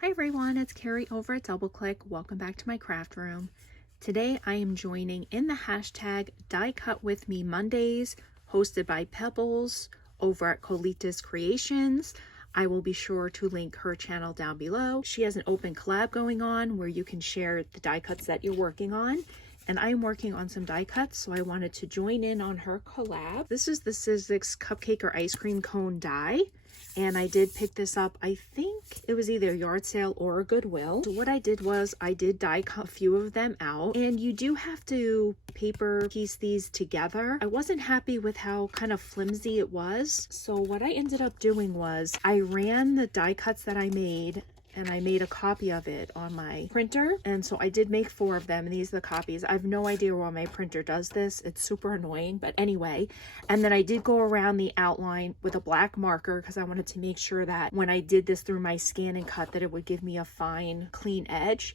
Hi everyone, it's Carrie over at Double Click. Welcome back to my craft room. Today I am joining in the hashtag Die Cut With Me Mondays, hosted by Pebbles over at Colitas Creations. I will be sure to link her channel down below. She has an open collab going on where you can share the die cuts that you're working on. And I'm working on some die cuts, so I wanted to join in on her collab. This is the Sizzix cupcake or ice cream cone die. And I did pick this up, I think it was either a yard sale or a Goodwill. So what I did was I did die cut a few of them out, and you do have to paper piece these together. I wasn't happy with how kind of flimsy it was. So what I ended up doing was I ran the die cuts that I made and I made a copy of it on my printer. And so I did make 4 of them, and these are the copies. I have no idea why my printer does this. It's super annoying, but anyway. And then I did go around the outline with a black marker because I wanted to make sure that when I did this through my scan and cut that it would give me a fine, clean edge.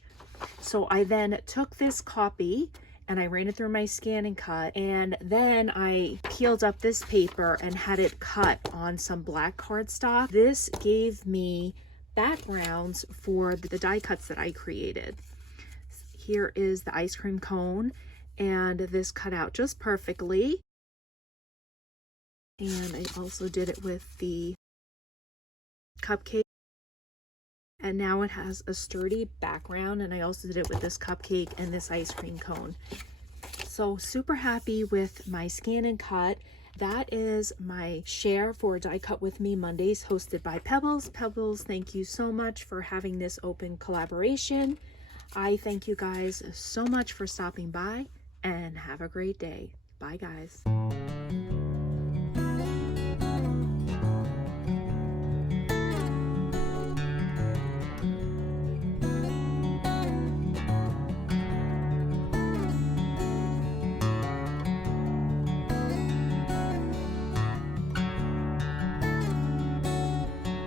So I then took this copy and I ran it through my scan and cut, and then I peeled up this paper and had it cut on some black cardstock. This gave me backgrounds for the die cuts that I created. Here is the ice cream cone, and this cut out just perfectly. And I also did it with the cupcake, and now it has a sturdy background, and I also did it with this cupcake and this ice cream cone. So super happy with my scan and cut. That is my share for Die Cut With Me Mondays, hosted by Pebbles. Pebbles, thank you so much for having this open collaboration. I thank you guys so much for stopping by, and have a great day. Bye, guys.